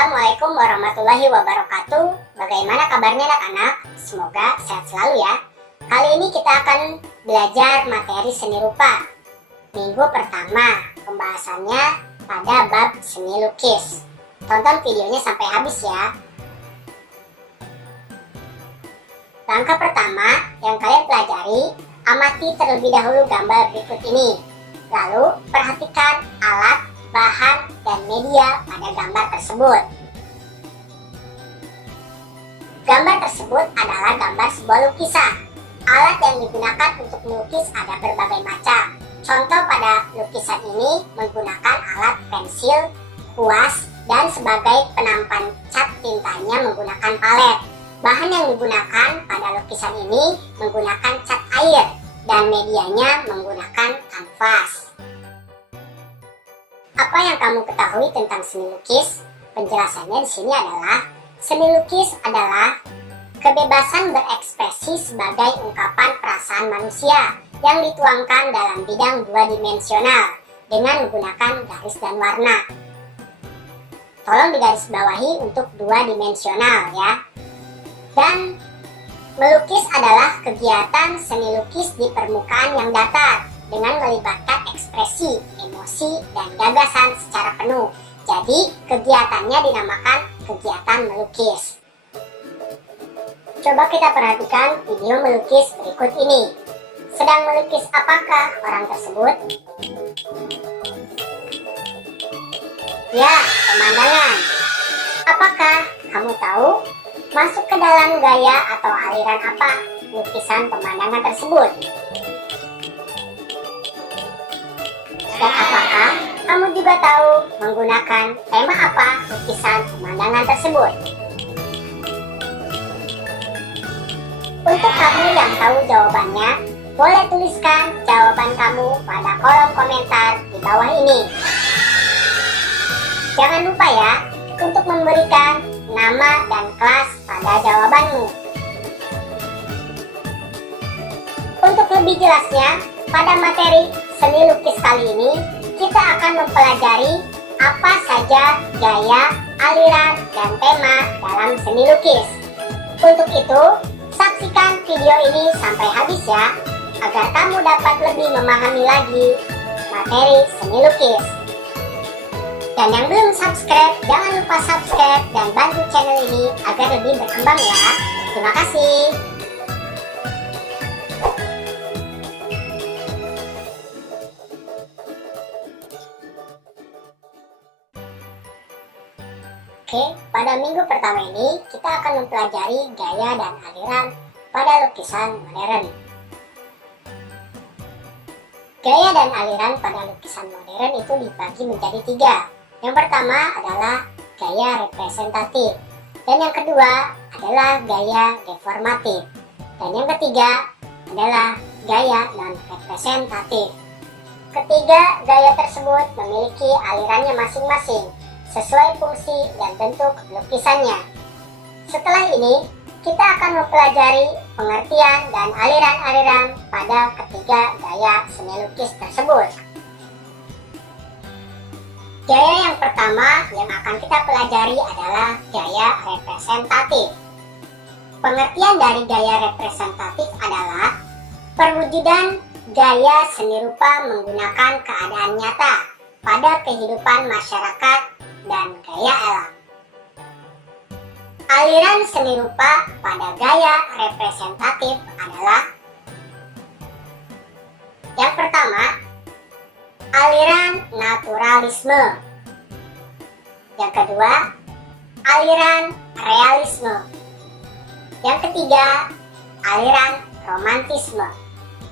Assalamualaikum warahmatullahi wabarakatuh. Bagaimana kabarnya anak-anak? Semoga sehat selalu ya. Kali ini kita akan belajar materi seni rupa. Minggu pertama, pembahasannya pada bab seni lukis. Tonton videonya sampai habis ya. Langkah pertama yang kalian pelajari, amati terlebih dahulu gambar berikut ini. Lalu perhatikan alat, bahan, dan media pada gambar tersebut. Gambar tersebut adalah gambar sebuah lukisan. Alat yang digunakan untuk melukis ada berbagai macam. Contoh pada lukisan ini menggunakan alat pensil, kuas, dan sebagai penampan cat tintanya menggunakan palet. Bahan yang digunakan pada lukisan ini menggunakan cat air dan medianya menggunakan kanvas. Apa yang kamu ketahui tentang seni lukis? Penjelasannya di sini adalah seni lukis adalah kebebasan berekspresi sebagai ungkapan perasaan manusia yang dituangkan dalam bidang dua dimensional dengan menggunakan garis dan warna. Tolong digarisbawahi untuk dua dimensional ya. Dan melukis adalah kegiatan seni lukis di permukaan yang datar dengan melibatkan ekspresi, emosi, dan gagasan secara penuh. Jadi, kegiatannya dinamakan kegiatan melukis. Coba kita perhatikan video melukis berikut ini. Sedang melukis apakah orang tersebut? Ya, pemandangan. Apakah kamu tahu masuk ke dalam gaya atau aliran apa lukisan pemandangan tersebut? Dan apakah kamu juga tahu menggunakan tema apa lukisan pemandangan tersebut? Untuk kamu yang tahu jawabannya, boleh tuliskan jawaban kamu pada kolom komentar di bawah ini. Jangan lupa ya, untuk memberikan nama dan kelas pada jawabanmu. Untuk lebih jelasnya, pada materi seni lukis kali ini, kita akan mempelajari apa saja gaya, aliran, dan tema dalam seni lukis. Untuk itu, saksikan video ini sampai habis ya, agar kamu dapat lebih memahami lagi materi seni lukis. Dan yang belum subscribe, jangan lupa subscribe dan bantu channel ini agar lebih berkembang ya. Terima kasih. Oke, pada minggu pertama ini kita akan mempelajari gaya dan aliran pada lukisan modern. Gaya dan aliran pada lukisan modern itu dibagi menjadi tiga. Yang pertama adalah gaya representatif, dan yang kedua adalah gaya deformatif, dan yang ketiga adalah gaya non-representatif. Ketiga gaya tersebut memiliki alirannya masing-masing sesuai fungsi dan bentuk lukisannya. Setelah ini, kita akan mempelajari pengertian dan aliran-aliran pada ketiga gaya seni lukis tersebut. Gaya yang pertama yang akan kita pelajari adalah gaya representatif. Pengertian dari gaya representatif adalah perwujudan gaya seni rupa menggunakan keadaan nyata pada kehidupan masyarakat dan gaya alam. Aliran seni rupa pada gaya representatif adalah: yang pertama, aliran naturalisme. Yang kedua, aliran realisme. Yang ketiga, aliran romantisme.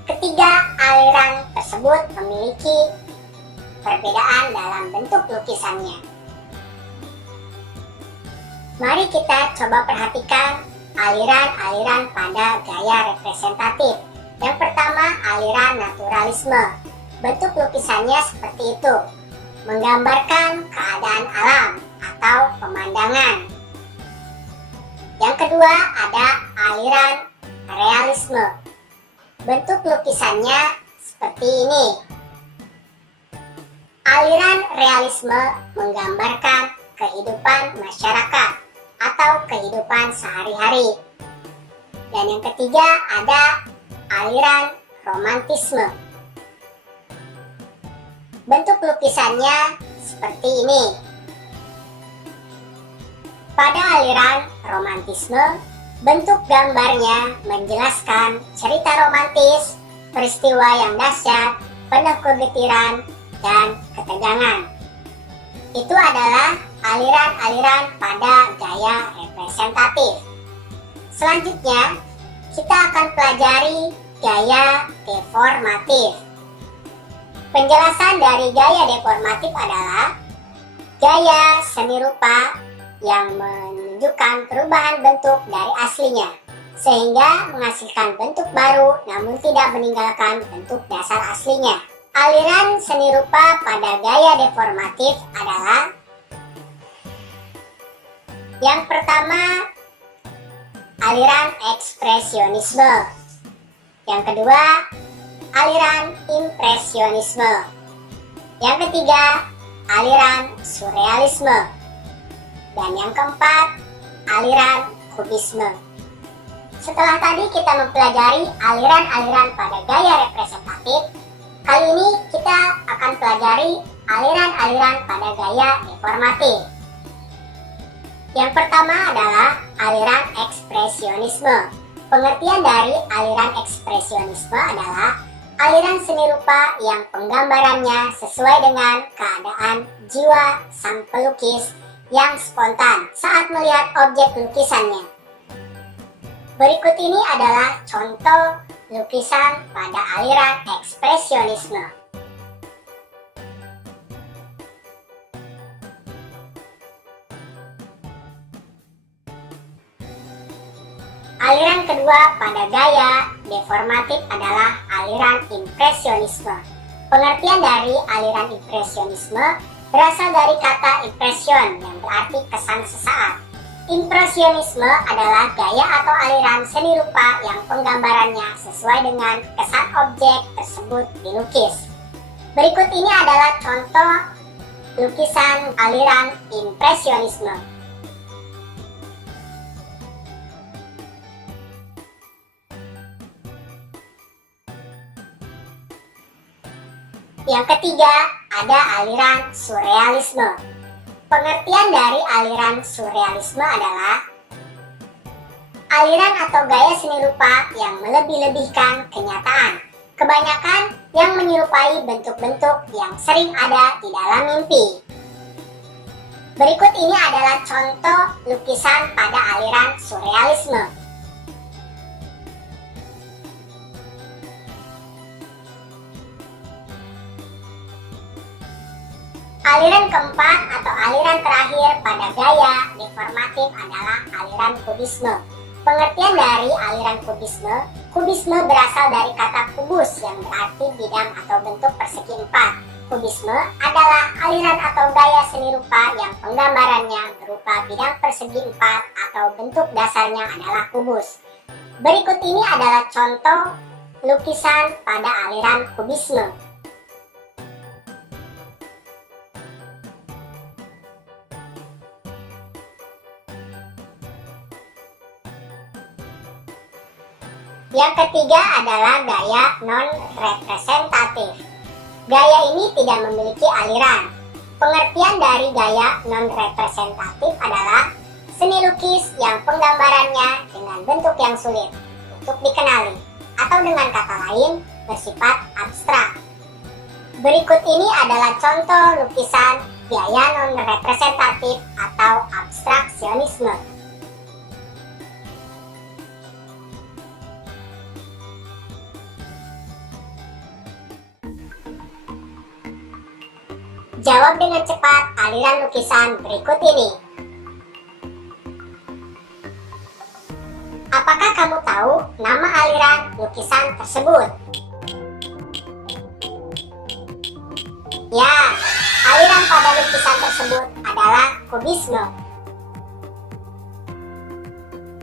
Ketiga aliran tersebut memiliki perbedaan dalam bentuk lukisannya. Mari kita coba perhatikan aliran-aliran pada gaya representatif. Yang pertama, aliran naturalisme. Bentuk lukisannya seperti itu, menggambarkan keadaan alam atau pemandangan. Yang kedua, ada aliran realisme. Bentuk lukisannya seperti ini. Aliran realisme menggambarkan kehidupan masyarakat atau kehidupan sehari-hari. Dan yang ketiga ada aliran romantisme. Bentuk lukisannya seperti ini. Pada aliran romantisme, bentuk gambarnya menjelaskan cerita romantis, peristiwa yang dahsyat, penuh kegetiran, dan ketegangan. Itu adalah aliran-aliran pada gaya representatif. Selanjutnya, kita akan pelajari gaya deformatif. Penjelasan dari gaya deformatif adalah gaya seni rupa yang menunjukkan perubahan bentuk dari aslinya, sehingga menghasilkan bentuk baru namun tidak meninggalkan bentuk dasar aslinya. Aliran seni rupa pada gaya deformatif adalah yang pertama, aliran ekspresionisme. Yang kedua, aliran impresionisme. Yang ketiga, aliran surrealisme. Dan yang keempat, aliran kubisme. Setelah tadi kita mempelajari aliran-aliran pada gaya representatif, kali ini kita akan pelajari aliran-aliran pada gaya deformatif. Yang pertama adalah aliran ekspresionisme. Pengertian dari aliran ekspresionisme adalah aliran seni rupa yang penggambarannya sesuai dengan keadaan jiwa sang pelukis yang spontan saat melihat objek lukisannya. Berikut ini adalah contoh lukisan pada aliran ekspresionisme. Aliran kedua pada gaya deformatif adalah aliran impresionisme. Pengertian dari aliran impresionisme berasal dari kata impression yang berarti kesan sesaat. Impresionisme adalah gaya atau aliran seni rupa yang penggambarannya sesuai dengan kesan objek tersebut dilukis. Berikut ini adalah contoh lukisan aliran impresionisme. Yang ketiga, ada aliran surrealisme. Pengertian dari aliran surrealisme adalah aliran atau gaya seni rupa yang melebih-lebihkan kenyataan, kebanyakan yang menyerupai bentuk-bentuk yang sering ada di dalam mimpi. Berikut ini adalah contoh lukisan pada aliran surrealisme. Aliran keempat atau aliran terakhir pada gaya deformatif adalah aliran kubisme. Pengertian dari aliran kubisme, kubisme berasal dari kata kubus yang berarti bidang atau bentuk persegi empat. Kubisme adalah aliran atau gaya seni rupa yang penggambarannya berupa bidang persegi empat atau bentuk dasarnya adalah kubus. Berikut ini adalah contoh lukisan pada aliran kubisme. Yang ketiga adalah gaya non-representatif. Gaya ini tidak memiliki aliran. Pengertian dari gaya non-representatif adalah seni lukis yang penggambarannya dengan bentuk yang sulit untuk dikenali, atau dengan kata lain bersifat abstrak. Berikut ini adalah contoh lukisan gaya non-representatif atau abstraksionisme. Jawab dengan cepat aliran lukisan berikut ini. Apakah kamu tahu nama aliran lukisan tersebut? Ya, aliran pada lukisan tersebut adalah kubisme.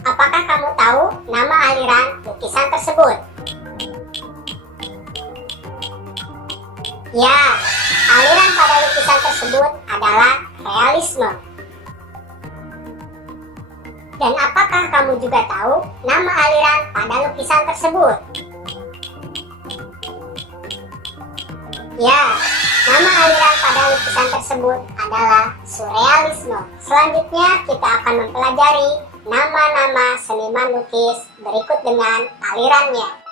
Apakah kamu tahu nama aliran lukisan tersebut? Ya, aliran pada lukisan tersebut adalah realisme. Dan apakah kamu juga tahu nama aliran pada lukisan tersebut? Ya, nama aliran pada lukisan tersebut adalah surrealisme. Selanjutnya kita akan mempelajari nama-nama seniman lukis berikut dengan alirannya.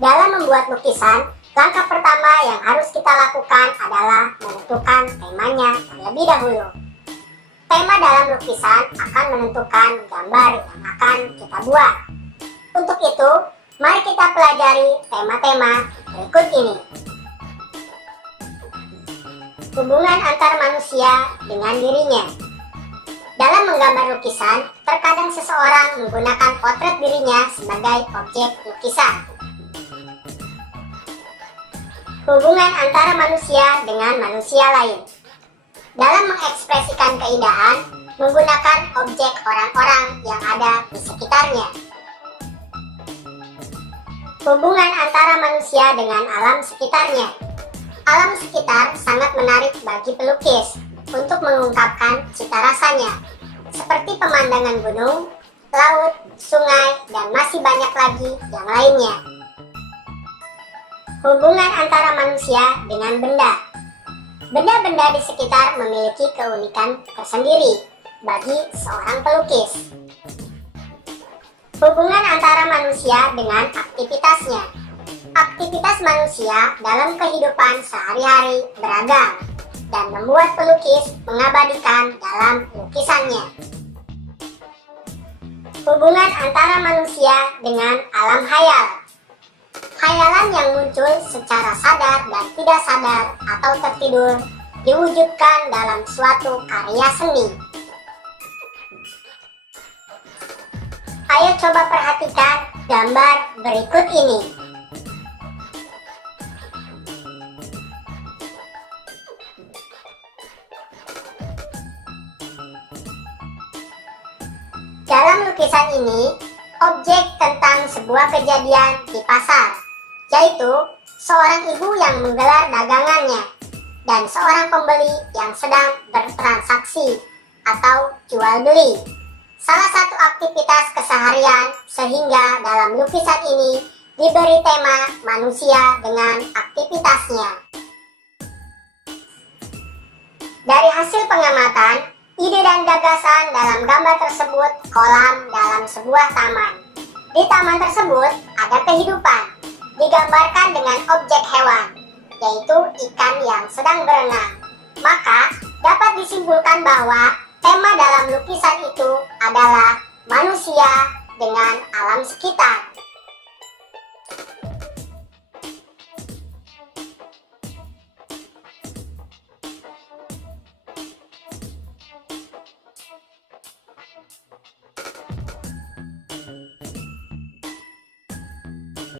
Dalam membuat lukisan, langkah pertama yang harus kita lakukan adalah menentukan temanya terlebih dahulu. Tema dalam lukisan akan menentukan gambar yang akan kita buat. Untuk itu, mari kita pelajari tema-tema berikut ini. Hubungan antar manusia dengan dirinya. Dalam menggambar lukisan, terkadang seseorang menggunakan potret dirinya sebagai objek lukisan. Hubungan antara manusia dengan manusia lain. Dalam mengekspresikan keindahan, menggunakan objek orang-orang yang ada di sekitarnya. Hubungan antara manusia dengan alam sekitarnya. Alam sekitar sangat menarik bagi pelukis untuk mengungkapkan cita rasanya, seperti pemandangan gunung, laut, sungai, dan masih banyak lagi yang lainnya. Hubungan antara manusia dengan benda. Benda-benda di sekitar memiliki keunikan tersendiri bagi seorang pelukis. Hubungan antara manusia dengan aktivitasnya. Aktivitas manusia dalam kehidupan sehari-hari beragam dan membuat pelukis mengabadikan dalam lukisannya. Hubungan antara manusia dengan alam khayal. Khayalan yang muncul secara sadar dan tidak sadar atau tertidur diwujudkan dalam suatu karya seni. Ayo coba perhatikan gambar berikut ini. Dalam lukisan ini, objek tentang sebuah kejadian di pasar, yaitu seorang ibu yang menggelar dagangannya dan seorang pembeli yang sedang bertransaksi atau jual beli. Salah satu aktivitas keseharian sehingga dalam lukisan ini diberi tema manusia dengan aktivitasnya. Dari hasil pengamatan, ide dan gagasan dalam gambar tersebut kolam dalam sebuah taman. Di taman tersebut ada kehidupan, digambarkan dengan objek hewan, yaitu ikan yang sedang berenang. Maka dapat disimpulkan bahwa tema dalam lukisan itu adalah manusia dengan alam sekitar.